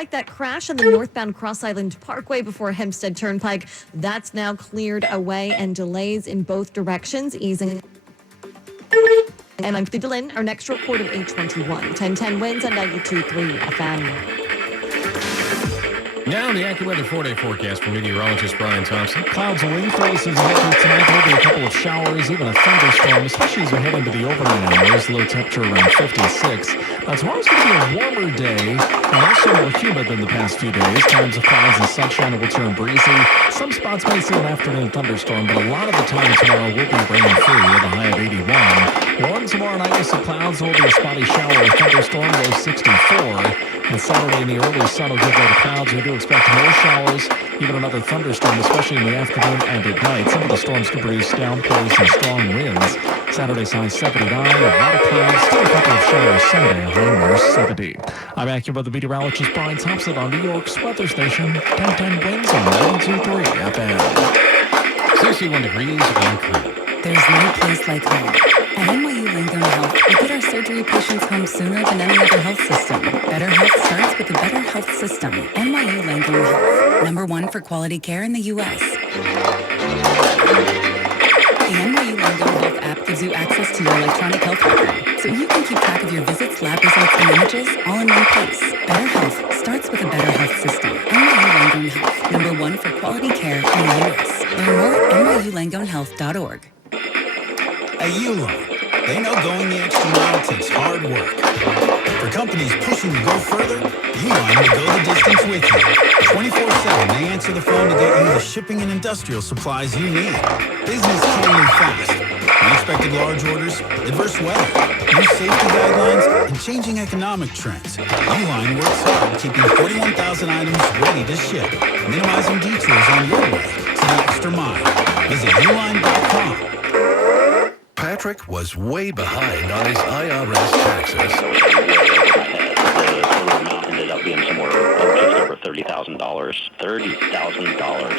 like that crash on the northbound Cross Island Parkway before Hempstead Turnpike. That's now cleared away and delays in both directions easing. And I'm Theda Lynn. Our next report of 821. 1010 wins on 92.3 FM. Now the AccuWeather 4-day forecast from meteorologist Brian Thompson. Clouds and wind traces ahead for tonight. There'll be a couple of showers, even a thunderstorm, especially as we head into the overnight hours. Low temperature around 56. Now tomorrow's going to be a warmer day, and also more humid than the past few days. Times of clouds and sunshine will turn breezy. Some spots may see an afternoon thunderstorm, but a lot of the time tomorrow will be rain-free with a high of 81. Warm tomorrow night with some clouds. There will be a spotty shower or thunderstorm, low 64. And Saturday in the early sun will give way to clouds. We do expect more showers, even another thunderstorm, especially in the afternoon and at night. Some of the storms could produce downpours and strong winds. Saturday's high 79, a lot of clouds, still a couple of showers Sunday, a high near 70. I'm AccuWeather meteorologist Brian Thompson on New York's weather station. 1010 winds on 92.3 FM. 61 degrees and cool. There's no place like home. At NYU Langone Health, we get our surgery patients home sooner than any other health system. Better health starts with a better health system. NYU Langone Health, #1 for quality care in the U.S. The NYU Langone Health app gives you access to your electronic health record, so you can keep track of your visits, lab results, and images all in one place. Better health starts with a better health system. NYU Langone Health, #1 for quality care in the U.S. Learn more at nyulangonehealth.org. At Uline, they know going the extra mile takes hard work. For companies pushing to go further, Uline will go the distance with you. 24/7, they answer the phone to get you the shipping and industrial supplies you need. Business can move fast. Unexpected large orders, adverse weather, new safety guidelines, and changing economic trends. Uline works hard keeping 41,000 items ready to ship, minimizing detours on your way to the extra mile. Visit uline.com. Patrick was way behind on his IRS taxes. The total amount ended up being somewhere just over $30,000. $30,000.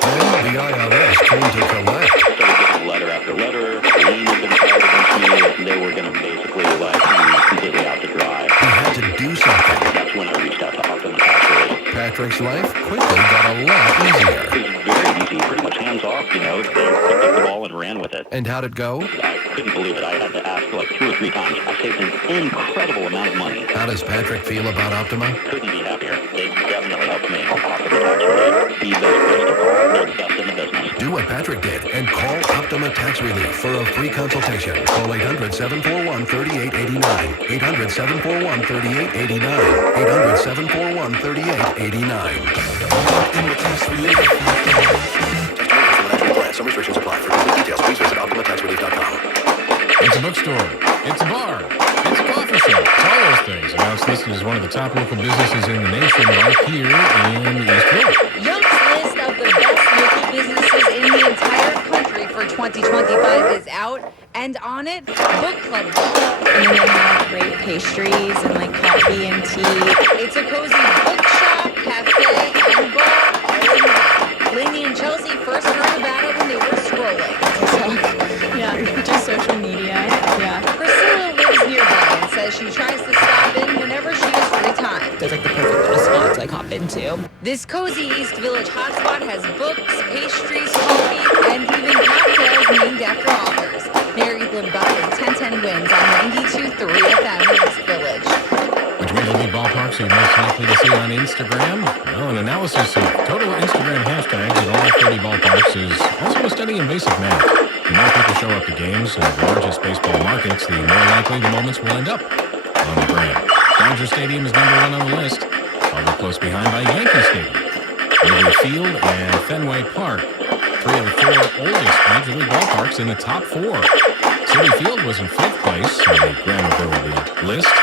Then the IRS came to collect. Started getting letter after letter. Lien had been filed against me, and they were going to basically hang me completely out to dry. He had to do something. That's when I reached out to Optima Tax Relief. Patrick's life quickly got a lot easier. It was very easy, pretty much hands off, They picked up the ball and ran with it. And how'd it go? I couldn't believe it. I had to ask like 2 or 3 times. I saved an incredible amount of money. How does Patrick feel about Optima? Couldn't be happier. They definitely helped me. Optima Tax Relief. The best place to call. They're the best in the business. Do what Patrick did and call Optima Tax Relief for a free consultation. Call 800-741-3889. 800-741-3889. 800-741-3889. Optima Tax Relief. Some restrictions apply. For complete details, please visit OptimaTaxRelief.com. It's a bookstore. It's a bar. It's a coffee shop. It's all those things. And now it's listed as one of the top local businesses in the nation right here in East Village. Young's list of the best local businesses in the entire country for 2025 is out, and on it, book club. And then they have great pastries and like coffee and tea. It's a cozy bookshop, cafe, and bar. Lainey and Chelsea first heard about it when they were scrolling. Yeah, just social media. Yeah. Priscilla lives nearby and says she tries to stop in whenever she has free time. There's like the perfect little spot to like hop into. This cozy East Village hotspot has books, pastries, coffee, and even cocktails named after authors. Mary Limbaugh, 1010 wins on 92.3 FM in East Village. Which Major League ballparks are you most likely to see on Instagram? Well, an analysis of total Instagram hashtags in all 30 ballparks is also a study in basic math. The more people show up to games in the largest baseball markets, the more likely the moments will end up on the gram. Dodger Stadium is #1 on the list, followed close behind by Yankee Stadium, Wrigley Field, and Fenway Park. 3 of the 4 oldest Major League ballparks in the top 4. Citi Field was in 5th place on the grammability list,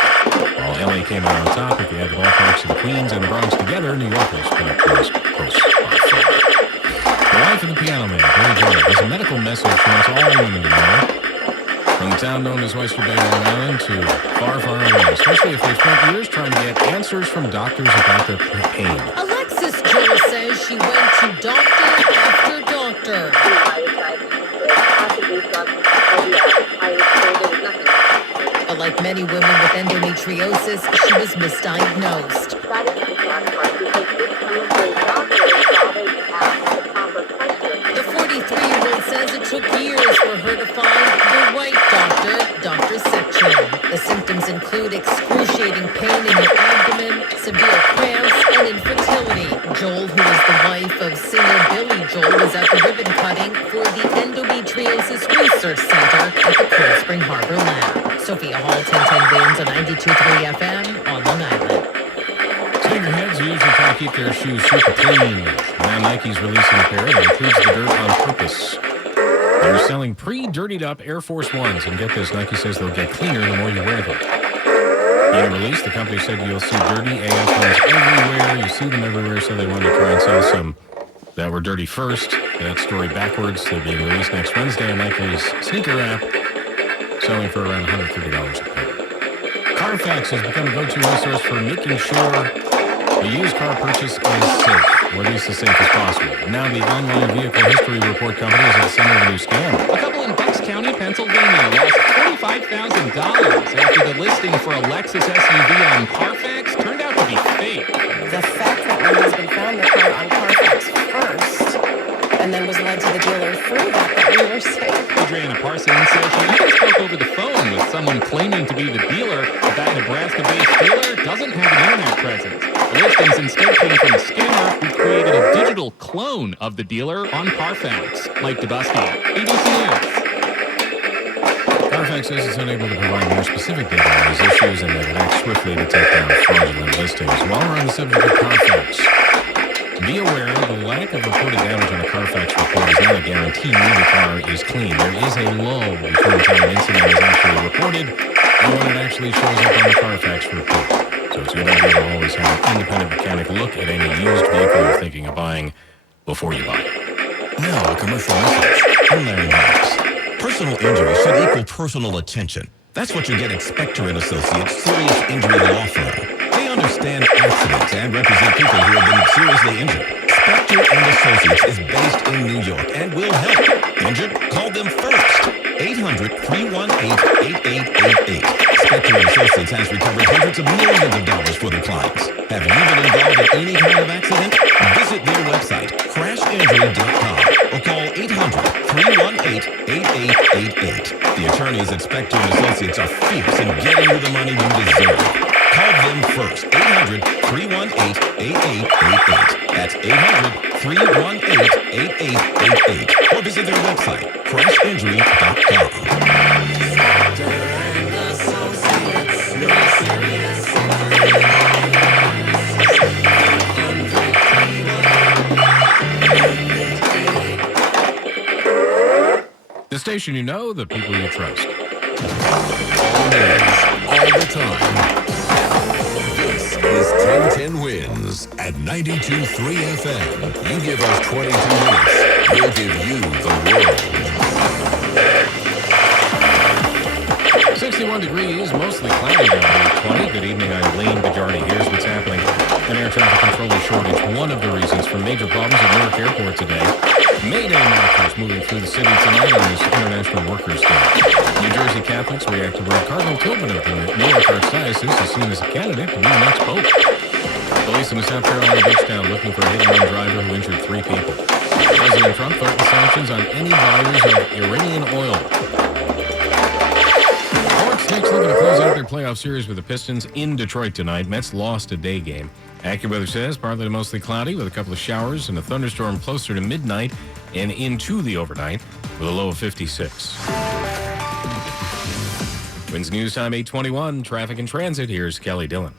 while LA came out on top. If you add the ballparks of the Queens and the Bronx together, New Yorkers put up close by far. The life of the piano man, Billy Joel, has a medical message for us all women to know. From the town known as Oyster Bay, Long Island, to far, far away, especially if they've spent years trying to get answers from doctors about their pain. Alexis Joel says she went to doctor after doctor. But like many women with endometriosis, she was misdiagnosed. that is the sad part because this Pinball doctor thought it asked the proper question. The 43-year-old says it took years for her to find the right doctor, Dr. Sechin. The symptoms include excruciating pain in your abdomen, severe cramps, and infertility. Joel, who is the wife of singer Billy Joel, was at the ribbon cutting for the Endometriosis Research Center at the Cold Spring Harbor Lab. Sophia Hall, 1010 Wins on 92.3 FM on Long Island. Sneakerheads usually try to keep their shoes super clean. Now Nike's releasing a pair that includes the dirt on purpose. They're selling pre-dirtied up Air Force Ones, and get this, Nike says they'll get cleaner the more you wear them. In a release, the company said you'll see dirty AF ones everywhere. You see them everywhere, so they wanted to try and sell some that were dirty first. That story backwards. They're being released next Wednesday on Nike's sneaker app, selling for around $130 a pair. Carfax has become a go-to resource for making sure the used car purchase is safe, or at least as safe as possible. Now the online vehicle history report company is at the center of a new scam. A couple in Bucks County, Pennsylvania lost $45,000 after the listing for a Lexus SUV on Carfax turned out to be fake. The fact that my husband found the car on Carfax first and then was led to the dealer through that we were safe. Adriana Parsons says she even spoke over the phone with someone claiming to be the dealer, but that Nebraska-based dealer doesn't have an internet presence. The listings instead came from a scammer who created a digital clone of the dealer on Carfax. Mike Dubusky, ABC News. Carfax says it's unable to provide more specific data on these issues and that it acts swiftly to take down fraudulent listings. While we're on the subject of Carfax, be aware the lack of reported damage on a Carfax report is not a guarantee the car is clean. There is a lull between the time an incident is actually reported and when it actually shows up on the Carfax report. So it's a good idea to always have an independent mechanic look at any used vehicle you're thinking of buying before you buy it. Now, a commercial message from Larry Marks. Personal injury should equal personal attention. That's what you get at Spector & Associates Serious Injury Law Firm. They understand accidents and represent people who have been seriously injured. Spector & Associates is based in New York and will help. Injured? Call them first. 800-318-8888. Spector & Associates has recovered hundreds of millions of dollars for their clients. Have you been involved in any kind of accident? Visit their website, crashinjury.com, or call 800-318-8888. The attorneys at Spector & Associates are fierce in getting you the money you deserve. Call them first, 800-318-8888. That's 800-318-8888. Or visit their website, crashinjury.com. The station you know, the people you trust. All news, all the time. This is 1010 Wins at 92.3 FM. You give us 22 minutes, we'll give you the world. 61 degrees, mostly cloudy down Route 20. Good evening, I'm Lane Bajorni. Here's what's happening. An air traffic controller shortage, one of the reasons for major problems at Newark Airport today. Mayday marchers moving through the city tonight on this International Workers' Day. New Jersey Catholics react to where Cardinal Tobin of the New York Archdiocese is seen as a candidate to be the next pope. Police in the South Carolina beach town looking for a hit-and-run driver who injured 3 people. President Trump threatened sanctions on any buyers of Iranian oil. Knicks looking to close out their playoff series with the Pistons in Detroit tonight. Mets lost a day game. AccuWeather says partly to mostly cloudy with a couple of showers and a thunderstorm closer to midnight and into the overnight with a low of 56. Wins News Time 8:21. Traffic and transit. Here's Kelly Dillon.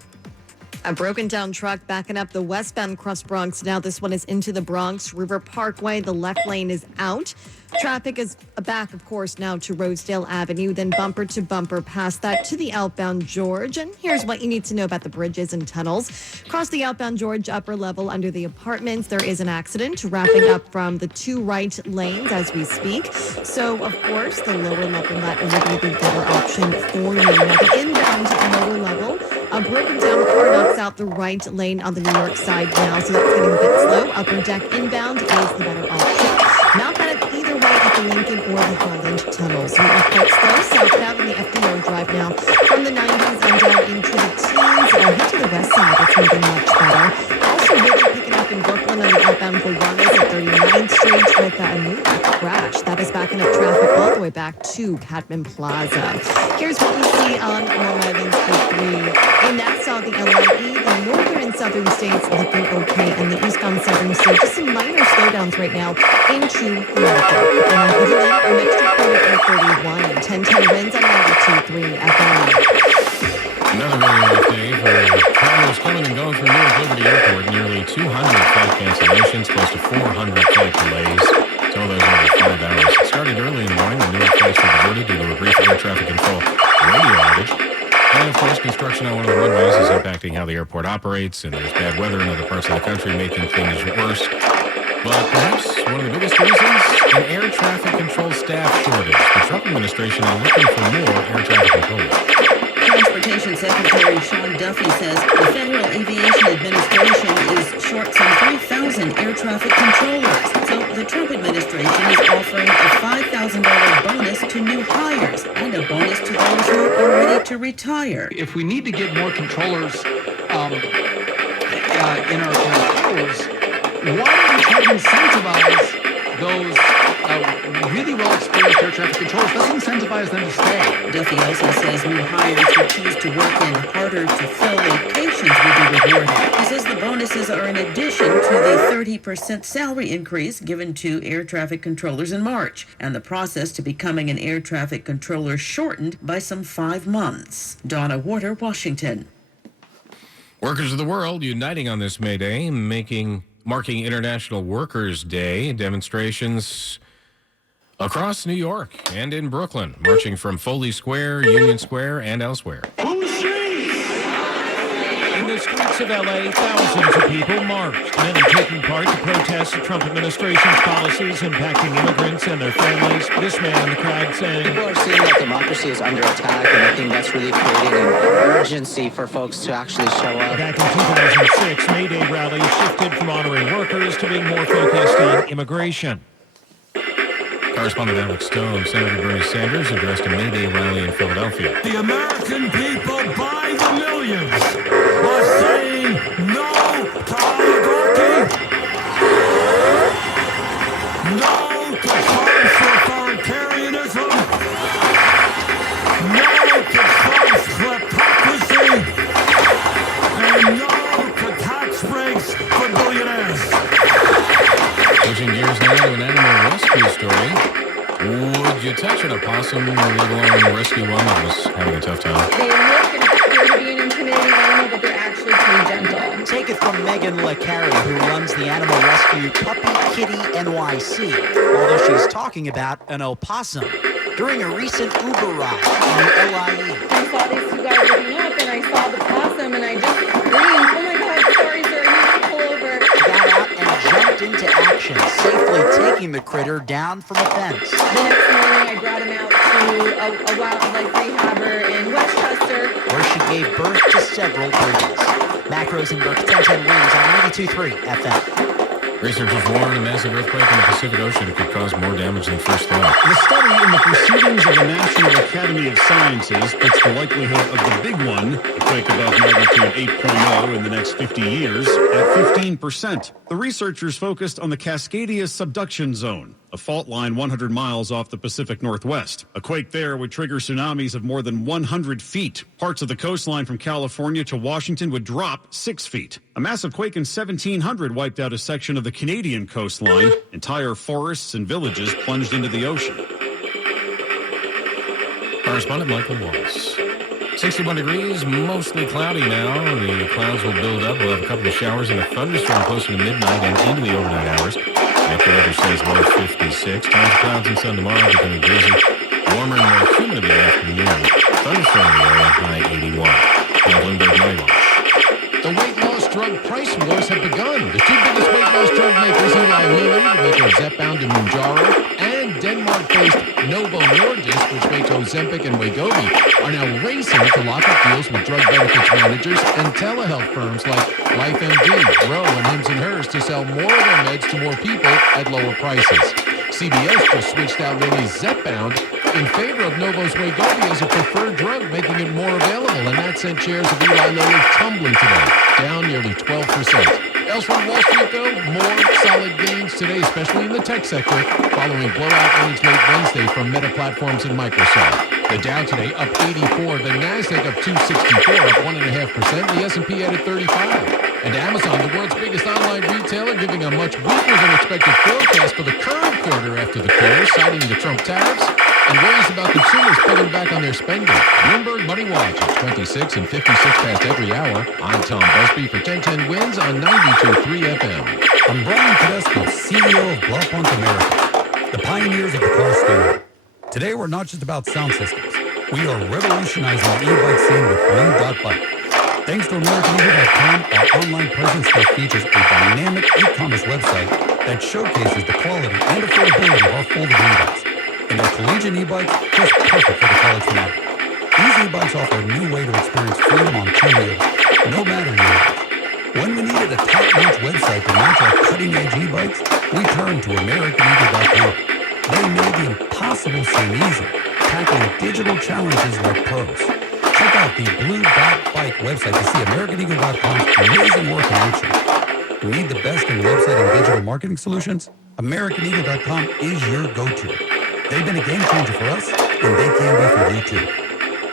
A broken down truck backing up the westbound Cross Bronx. Now this one is into the Bronx River Parkway. The left lane is out. Traffic is back, of course, now to Rosedale Avenue, then bumper to bumper past that to the outbound George. And here's what you need to know about the bridges and tunnels. Across the outbound George upper level under the apartments, there is an accident wrapping up from the 2 right lanes as we speak. So, of course, the lower level that would be the better option for you. Now, the inbound lower level, a broken down car knocks out the right lane on the New York side now, so that's getting a bit slow. Upper deck inbound is the better option. Not bad at either way at the Lincoln or the Holland tunnels. We are quite slow southbound on the FDR drive now from the 90s and down into the teens. Head to the west side. It's moving much back to Catman Plaza. Here's what we see on Long Island's Q3. In Nassau, the LIE, the northern and southern states looking okay, and the eastbound southern states, just some minor slowdowns right now into the market. And on Peter Lynn, our next report at 31, 1010 wins on 92.3 FM. Another very rough day for travelers coming and going through Newark Liberty Airport. Nearly 200 flight cancellations, close to 400 flight delays. Some of those over 5 hours. It started early in the morning when Newark flights were diverted due to a brief air traffic control radio outage. And of course, construction on one of the runways is impacting how the airport operates, and there's bad weather in other parts of the country making things worse. But perhaps one of the biggest reasons, an air traffic control staff shortage. The Trump administration is looking for more air traffic controllers. Transportation Secretary Sean Duffy says the Federal Aviation Administration is short some 3,000 air traffic controllers. So the Trump administration is offering a $5,000 bonus to new hires and a bonus to those who are ready to retire. If we need to get more controllers in our towers, why don't we try to incentivize those really well-experienced air traffic controllers? Let's incentivize them to stay. Duffy also says new hires who choose to work in harder-to-fill locations will be rewarded. He says the bonuses are in addition to the 30% salary increase given to air traffic controllers in March, and the process to becoming an air traffic controller shortened by some 5 months. Donna Warder, Washington. Workers of the world uniting on this May Day, marking International Workers' Day. Demonstrations across New York and in Brooklyn, marching from Foley Square, Union Square, and elsewhere. In the streets of L.A., thousands of people marched, many taking part to protest the Trump administration's policies impacting immigrants and their families. This man in the crowd saying, people are seeing that democracy is under attack, and I think that's really creating an urgency for folks to actually show up. Back in 2006, May Day rallies shifted from honoring workers to being more focused on immigration. Correspondent Alex Stone, Senator Bernie Sanders addressed a May Day rally in Philadelphia. The American people by the millions are saying no to oligarchy, no to Trump's authoritarianism, no to Trump's kleptocracy, and no to tax breaks for billionaires. Switching gears now to an animal rescue story. Would you touch an opossum, let alone rescue one that was having a tough time? They look and appear to be an intimidating animal, but they're actually pretty gentle. Take it from Megan LeCarry, who runs the animal rescue Puppy Kitty NYC, although she's talking about an opossum during a recent Uber ride in the LIE. I saw these two guys looking up, and I saw the possum, and I just screamed, oh my God, sorry, sir, I need to pull over. Got out and jumped into action, safely taking the critter down from a fence. The next morning, I brought him out to a wildlife rehabber in Westchester, where she gave birth to several babies. Mac Rosenberg, 1010 wins on 92.3 FM. Researchers warn a massive earthquake in the Pacific Ocean could cause more damage than first thought. The study in the Proceedings of the National Academy of Sciences puts the likelihood of the big one, a quake above magnitude 8.0 in the next 50 years, at 15%. The researchers focused on the Cascadia subduction zone, a fault line 100 miles off the Pacific Northwest. A quake there would trigger tsunamis of more than 100 feet. Parts of the coastline from California to Washington would drop 6 feet. A massive quake in 1700 wiped out a section of the Canadian coastline. Entire forests and villages plunged into the ocean. Correspondent Michael Wallace. 61 degrees, mostly cloudy now. The clouds will build up. We'll have a couple of showers and a thunderstorm closer to midnight and into the overnight hours. After weather stays low 56. Times of clouds and sun tomorrow, becoming breezy. Warmer and more humid in the afternoon. Thunderstorm in the area, high 81. Now Bloomberg Money Watch. The weight loss drug price wars have begun. The two biggest weight loss drug makers, Eli Lilly, the maker of Zepbound and Mounjaro, and Denmark-based Novo Nordisk, which makes Ozempic and Wegovy, are now racing to lock up deals with drug benefits managers and telehealth firms like LifeMD, Ro, and Hims & Hers to sell more of their meds to more people at lower prices. CVS just switched out Lilly's Zepbound in favor of Novo's Wegovy as a preferred drug, making it more available, and that sent shares of Eli Lilly tumbling today, down nearly 12%. Elsewhere on Wall Street, though, more solid gains today, especially in the tech sector, following blowout earnings late Wednesday from Meta Platforms and Microsoft. The Dow today up 84, the Nasdaq up 264, up 1.5%, the S&P added 35. And Amazon, the world's biggest online retailer, giving a much weaker than expected forecast for the current quarter after the close, citing the Trump tariffs and worries about consumers pulling back on their spending. Bloomberg Money Watch at 26 and 56 past every hour. I'm Tom Busby for 1010 Wins on 92.3 FM. I'm Brian Tedesco, CEO of Blaupunkt America, the pioneers of the car stereo. Today, we're not just about sound systems. We are revolutionizing the e-bike scene with Blue Dot Bike. Thanks to AmericanEagle.com, our online presence now features a dynamic e-commerce website that showcases the quality and affordability of our foldable e-bikes. And our collegiate e-bikes, just perfect for the college fanatic. These e-bikes offer a new way to experience freedom on two wheels, no matter your age. When we needed a top-notch website to match our cutting-edge e-bikes, we turned to AmericanEagle.com. They made the impossible seem easy, tackling digital challenges like pros. Check out the Blue Dot Bike website to see AmericanEagle.com's amazing work in action. Need the best in website and digital marketing solutions? AmericanEagle.com is your go-to. They've been a game changer for us, and they can be for you too.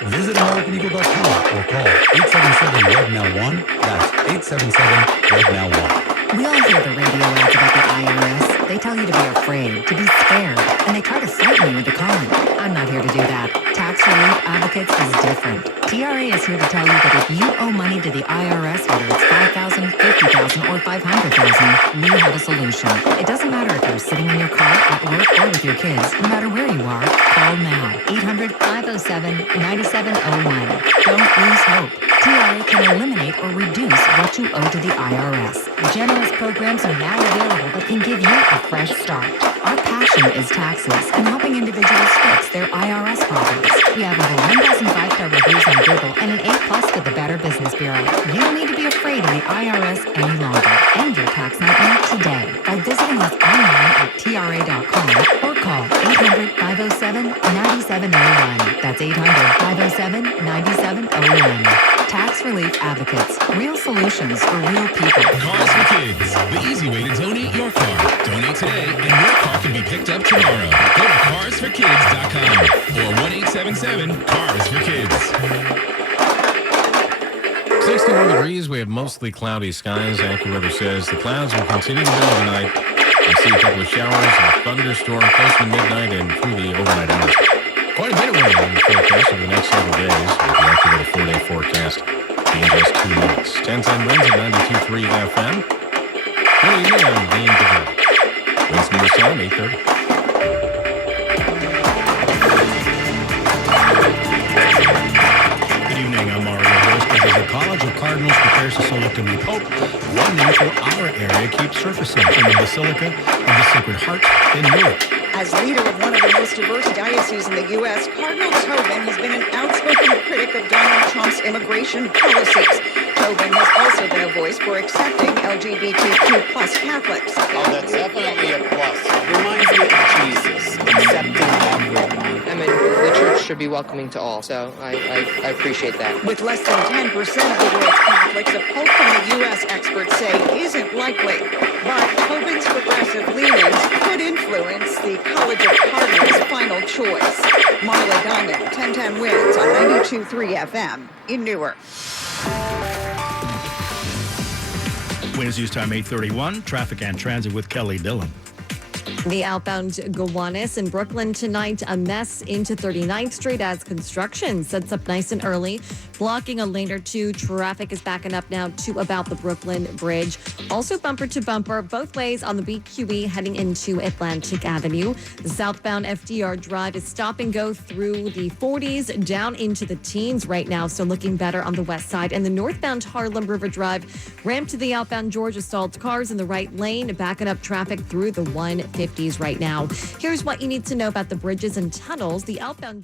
Visit AmericanEagle.com or call 877-WEB-NOW-1. That's 877-WEB-NOW-1. We all hear the radio ads about the IRS. They tell you to be afraid, to be scared, and they try to frighten you into calling. I'm not here to do that. Tax Relief Advocates is different. TRA is here to tell you that if you owe money to the IRS, whether it's $5,000, $50,000, or $500,000, we have a solution. It doesn't matter if you're sitting in your car, at work, or with your kids. No matter where you are, call now. 800-507-9701. Don't lose hope. TRA can eliminate or reduce what you owe to the IRS. Generous programs are now available that can give you a fresh start. Our passion is taxes and helping individuals fix their IRS problems. We have over 1,000 5-star reviews on Google and an A+ with the Better Business Bureau. You don't need to be afraid of the IRS any longer. End your tax nightmare today by visiting us online at TRA.com or call 800-507-9701. That's 800-507-9701. Tax Relief Advocates. Real solutions for real people. Cars for Kids, the easy way to donate your car. Donate today and your car can be picked up tomorrow. Go to carsforkids.com or 1-877-CARS-FOR-KIDS. 61 degrees. We have mostly cloudy skies. AccuWeather says the clouds will continue to build tonight. I see a couple of showers and a thunderstorm close to midnight and through the overnight hours. Quite a bit of rain in the forecast over the next several days, with the AccuWeather 4-day forecast being just 2 minutes. 1010 Winds at 92.3 FM. Good evening, I'm Dean DeVille. Winds News Time, 8:30. Good evening, I'm Mario Gross. As the College of Cardinals prepares to select a new pope, one name for our area keeps surfacing from the Basilica of the Sacred Heart in Newark. As leader of one of the most diverse dioceses in the U.S., Cardinal Tobin has been an outspoken critic of Donald Trump's immigration policies. Tobin has also been a voice for accepting LGBTQ+ Catholics. Oh, that's definitely a plus. Reminds me of Jesus, accepting everyone. I mean, the church should be welcoming to all, so I appreciate that. With less than 10% of the world's Catholics, a pope from the U.S., experts say isn't likely. But Tobin's progressive leanings could influence the College of Cardinals' final choice. Marla Diamond, 1010 Wins on 92.3 FM in Newark. Winds News Time 8:31. Traffic and transit with Kelly Dillon. The outbound Gowanus in Brooklyn tonight, a mess into 39th Street as construction sets up nice and early, blocking a lane or two. Traffic is backing up now to about the Brooklyn Bridge. Also bumper to bumper both ways on the BQE heading into Atlantic Avenue. The southbound FDR Drive is stop and go through the 40s down into the teens right now, so looking better on the west side. And the northbound Harlem River Drive ramp to the outbound Georgia stalled cars in the right lane, backing up traffic through the 150s right now. Here's what you need to know about the bridges and tunnels. The outbound